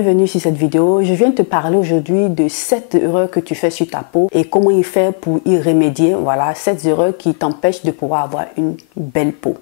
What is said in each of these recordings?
Bienvenue sur cette vidéo. Je viens te parler aujourd'hui de 7 erreurs que tu fais sur ta peau et comment y faire pour y remédier. Voilà, 7 erreurs qui t'empêchent de pouvoir avoir une belle peau.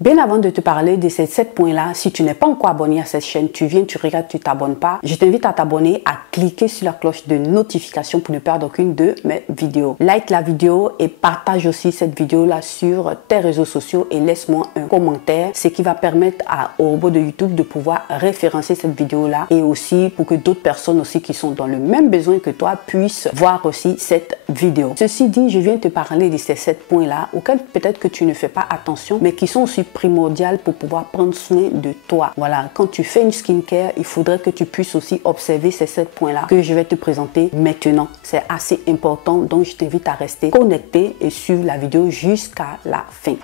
Bien avant de te parler de ces 7 points-là, si tu n'es pas encore abonné à cette chaîne, tu viens, tu regardes, tu t'abonnes pas, je t'invite à t'abonner, à cliquer sur la cloche de notification pour ne perdre aucune de mes vidéos. Like la vidéo et partage aussi cette vidéo-là sur tes réseaux sociaux et laisse-moi un commentaire, ce qui va permettre au robot de YouTube de pouvoir référencer cette vidéo-là et aussi pour que d'autres personnes aussi qui sont dans le même besoin que toi puissent voir aussi cette vidéo. Ceci dit, je viens te parler de ces 7 points-là auxquels peut-être que tu ne fais pas attention, mais qui sont aussi primordial pour pouvoir prendre soin de toi. Voilà, quand tu fais une skincare, il faudrait que tu puisses aussi observer ces 7 points-là que je vais te présenter maintenant. C'est assez important, donc je t'invite à rester connecté et suivre la vidéo jusqu'à la fin.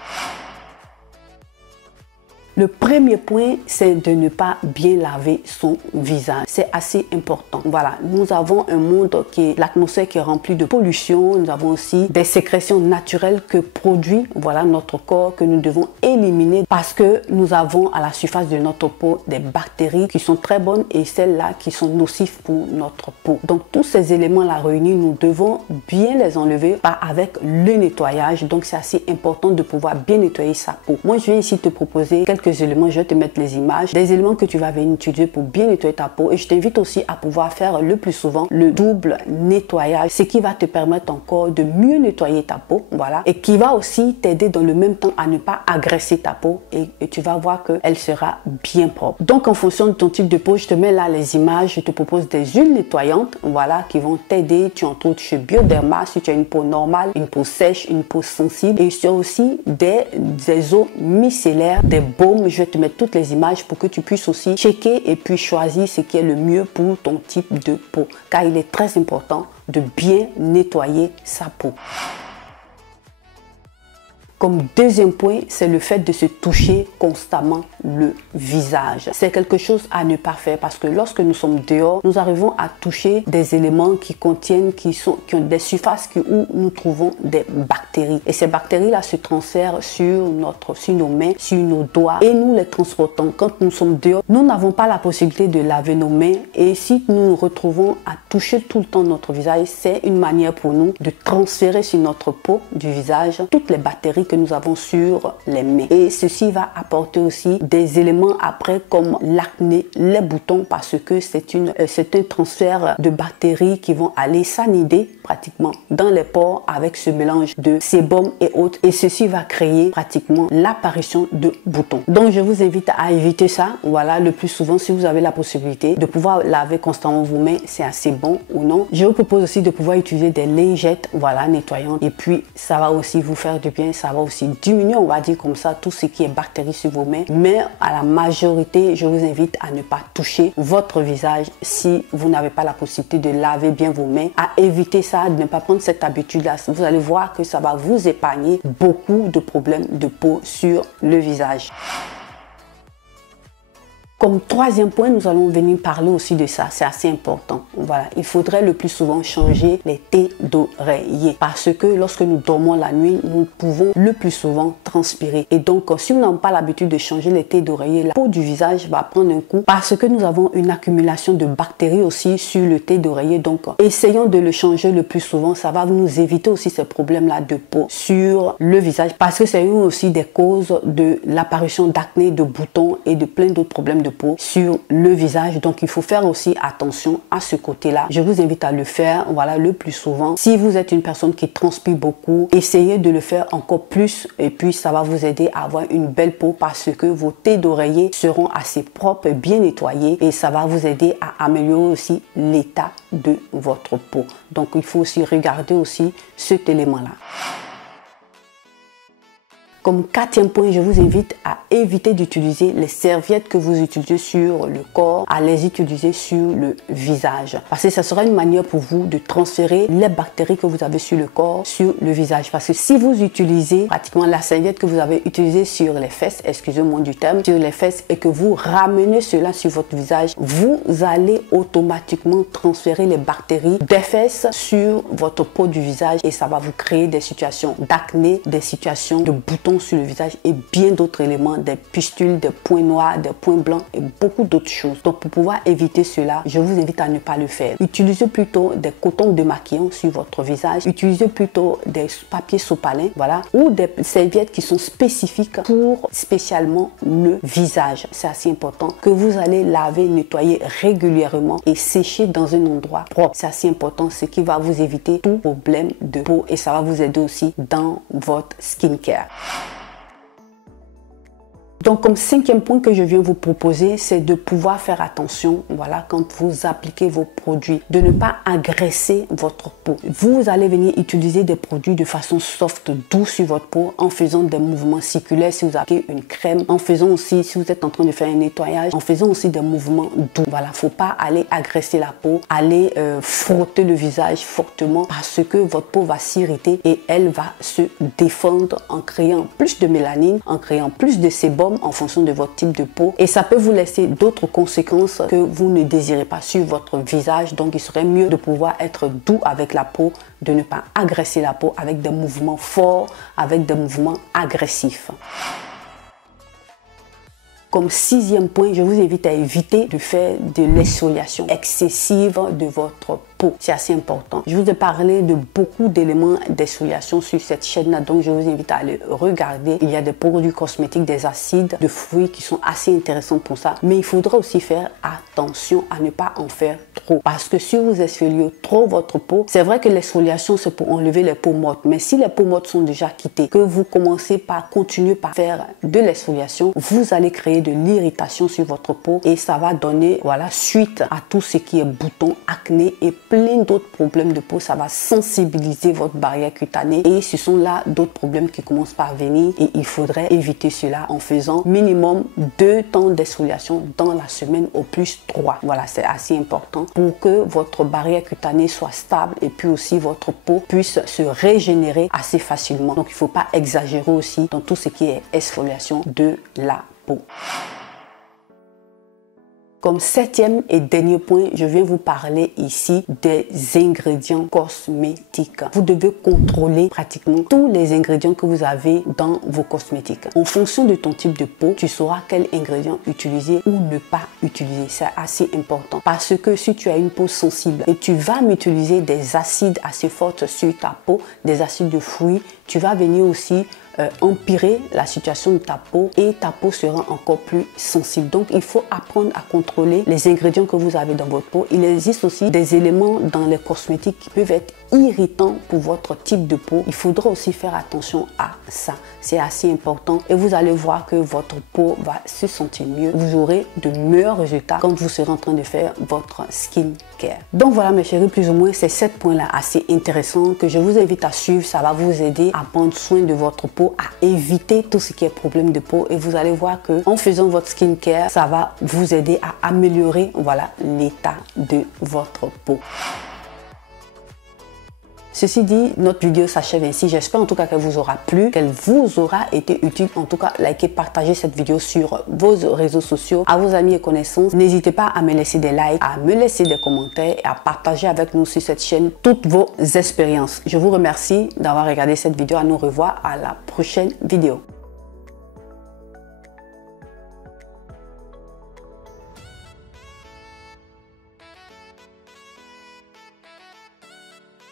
Le premier point, c'est de ne pas bien laver son visage. C'est assez important. Voilà, nous avons un monde qui est l'atmosphère qui est remplie de pollution. Nous avons aussi des sécrétions naturelles que produit notre corps que nous devons éliminer parce que nous avons à la surface de notre peau des bactéries qui sont très bonnes et celles-là qui sont nocives pour notre peau. Donc tous ces éléments-là réunis, nous devons bien les enlever avec le nettoyage. Donc c'est assez important de pouvoir bien nettoyer sa peau. Moi, je viens ici te proposer quelques éléments, je vais te mettre les images, des éléments que tu vas venir utiliser pour bien nettoyer ta peau et je t'invite aussi à pouvoir faire le plus souvent le double nettoyage, ce qui va te permettre encore de mieux nettoyer ta peau, voilà, et qui va aussi t'aider dans le même temps à ne pas agresser ta peau et tu vas voir qu'elle sera bien propre. Donc en fonction de ton type de peau, je te mets là les images, je te propose des huiles nettoyantes, voilà, qui vont t'aider. Tu en trouves chez Bioderma si tu as une peau normale, une peau sèche, une peau sensible, et tu as aussi des eaux micellaires, des baumes. Je vais te mettre toutes les images pour que tu puisses aussi checker et puis choisir ce qui est le mieux pour ton type de peau, car il est très important de bien nettoyer sa peau. Comme deuxième point, c'est le fait de se toucher constamment le visage. C'est quelque chose à ne pas faire parce que lorsque nous sommes dehors, nous arrivons à toucher des éléments qui ont des surfaces où nous trouvons des bactéries. Et ces bactéries-là se transfèrent sur nos mains, sur nos doigts et nous les transportons. Quand nous sommes dehors, nous n'avons pas la possibilité de laver nos mains et si nous nous retrouvons à toucher tout le temps notre visage, c'est une manière pour nous de transférer sur notre peau du visage toutes les bactéries que nous avons sur les mains. Et ceci va apporter aussi des éléments après comme l'acné, les boutons, parce que c'est un transfert de bactéries qui vont aller s'anider pratiquement dans les pores avec ce mélange de sébum et autres. Et ceci va créer pratiquement l'apparition de boutons. Donc je vous invite à éviter ça. Voilà, le plus souvent, si vous avez la possibilité de pouvoir laver constamment vos mains, c'est assez bon ou non. Je vous propose aussi de pouvoir utiliser des lingettes, voilà, nettoyantes. Et puis ça va aussi vous faire du bien, ça va aussi diminuer, on va dire comme ça, tout ce qui est bactéries sur vos mains. Mais à la majorité, je vous invite à ne pas toucher votre visage si vous n'avez pas la possibilité de laver bien vos mains, à éviter ça, de ne pas prendre cette habitude-là. Vous allez voir que ça va vous épargner beaucoup de problèmes de peau sur le visage. Comme troisième point, nous allons venir parler aussi de ça. C'est assez important. Voilà, il faudrait le plus souvent changer les tés d'oreiller parce que lorsque nous dormons la nuit, nous pouvons le plus souvent transpirer. Et donc, si nous n'avons pas l'habitude de changer les tés d'oreiller, la peau du visage va prendre un coup parce que nous avons une accumulation de bactéries aussi sur le té d'oreiller. Donc, essayons de le changer le plus souvent. Ça va nous éviter aussi ces problèmes-là de peau sur le visage parce que c'est aussi des causes de l'apparition d'acné, de boutons et de plein d'autres problèmes de peau sur le visage. Donc il faut faire aussi attention à ce côté-là. Je vous invite à le faire, voilà, le plus souvent. Si vous êtes une personne qui transpire beaucoup, essayez de le faire encore plus et puis ça va vous aider à avoir une belle peau parce que vos tés d'oreiller seront assez propres, bien nettoyés et ça va vous aider à améliorer aussi l'état de votre peau. Donc il faut aussi regarder aussi cet élément-là. Comme quatrième point, je vous invite à éviter d'utiliser les serviettes que vous utilisez sur le corps, à les utiliser sur le visage. Parce que ça sera une manière pour vous de transférer les bactéries que vous avez sur le corps, sur le visage. Parce que si vous utilisez pratiquement la serviette que vous avez utilisée sur les fesses, excusez-moi du terme, sur les fesses, et que vous ramenez cela sur votre visage, vous allez automatiquement transférer les bactéries des fesses sur votre peau du visage et ça va vous créer des situations d'acné, des situations de boutons sur le visage et bien d'autres éléments, des pustules, des points noirs, des points blancs et beaucoup d'autres choses. Donc pour pouvoir éviter cela, je vous invite à ne pas le faire. Utilisez plutôt des cotons démaquillants sur votre visage, utilisez plutôt des papiers sopalins, voilà, ou des serviettes qui sont spécifiques pour spécialement le visage. C'est assez important que vous allez laver, nettoyer régulièrement et sécher dans un endroit propre. C'est assez important, ce qui va vous éviter tout problème de peau et ça va vous aider aussi dans votre skincare. Donc, comme cinquième point que je viens vous proposer, c'est de pouvoir faire attention, voilà, quand vous appliquez vos produits, de ne pas agresser votre peau. Vous allez venir utiliser des produits de façon soft, douce sur votre peau, en faisant des mouvements circulaires si vous appliquez une crème, en faisant aussi, si vous êtes en train de faire un nettoyage, en faisant aussi des mouvements doux. Voilà, faut pas aller agresser la peau, aller frotter le visage fortement parce que votre peau va s'irriter et elle va se défendre en créant plus de mélanine, en créant plus de sébum en fonction de votre type de peau et ça peut vous laisser d'autres conséquences que vous ne désirez pas sur votre visage. Donc il serait mieux de pouvoir être doux avec la peau, de ne pas agresser la peau avec des mouvements forts, avec des mouvements agressifs. Comme sixième point, je vous invite à éviter de faire de l'exfoliation excessive de votre peau. C'est assez important. Je vous ai parlé de beaucoup d'éléments d'exfoliation sur cette chaîne-là, donc je vous invite à aller regarder. Il y a des produits cosmétiques, des acides de fruits qui sont assez intéressants pour ça. Mais il faudra aussi faire attention à ne pas en faire trop. Parce que si vous exfoliez trop votre peau, c'est vrai que l'exfoliation c'est pour enlever les peaux mortes. Mais si les peaux mortes sont déjà quittées, que vous commencez par continuer par faire de l'exfoliation, vous allez créer de l'irritation sur votre peau et ça va donner, voilà, suite à tout ce qui est boutons, acné et plein d'autres problèmes de peau. Ça va sensibiliser votre barrière cutanée et ce sont là d'autres problèmes qui commencent par venir et il faudrait éviter cela en faisant minimum 2 temps d'exfoliation dans la semaine, au plus 3. Voilà, c'est assez important pour que votre barrière cutanée soit stable et puis aussi votre peau puisse se régénérer assez facilement. Donc il ne faut pas exagérer aussi dans tout ce qui est exfoliation de la peau. Comme septième et dernier point, je viens vous parler ici des ingrédients cosmétiques. Vous devez contrôler pratiquement tous les ingrédients que vous avez dans vos cosmétiques. En fonction de ton type de peau, tu sauras quels ingrédients utiliser ou ne pas utiliser. C'est assez important parce que si tu as une peau sensible et tu vas m'utiliser des acides assez forts sur ta peau, des acides de fruits, tu vas venir aussi empirer la situation de ta peau et ta peau sera encore plus sensible. Donc il faut apprendre à contrôler les ingrédients que vous avez dans votre peau. Il existe aussi des éléments dans les cosmétiques qui peuvent être irritants pour votre type de peau. Il faudra aussi faire attention à ça. C'est assez important et vous allez voir que votre peau va se sentir mieux. Vous aurez de meilleurs résultats quand vous serez en train de faire votre skincare. Donc voilà mes chéris, plus ou moins ces 7 points là assez intéressants que je vous invite à suivre. Ça va vous aider à prendre soin de votre peau, à éviter tout ce qui est problème de peau et vous allez voir que en faisant votre skincare, ça va vous aider à améliorer, voilà, l'état de votre peau. Ceci dit, notre vidéo s'achève ainsi. J'espère en tout cas qu'elle vous aura plu, qu'elle vous aura été utile. En tout cas, likez, partagez cette vidéo sur vos réseaux sociaux, à vos amis et connaissances. N'hésitez pas à me laisser des likes, à me laisser des commentaires et à partager avec nous sur cette chaîne toutes vos expériences. Je vous remercie d'avoir regardé cette vidéo. À nous revoir à la prochaine vidéo.